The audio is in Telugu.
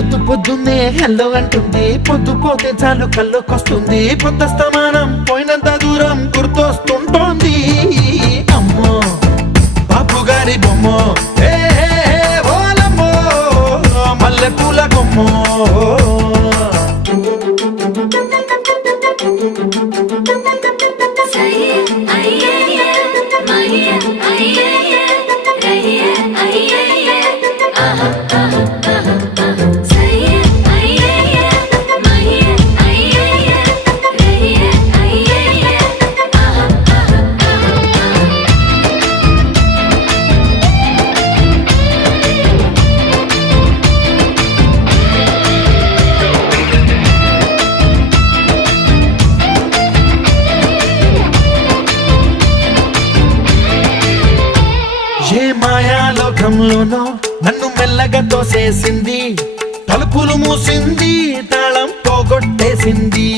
పొద్దున్నే హెల్లో అంటుంది, పొద్దు పోతే చాలు కళ్ళొకొస్తుంది, పొద్దస్తమానం పోయినంత దూరం గుర్తొస్తుంటోంది. అమ్మో బాపు గారి బొమ్మో, ఓలమ్మో మల్లె పూల కొమ్మో. ఏ మాయాలోకంలోనో నన్ను మెల్లగా తోసేసింది, తలుపులు మూసింది, తాళం పోగొట్టేసింది.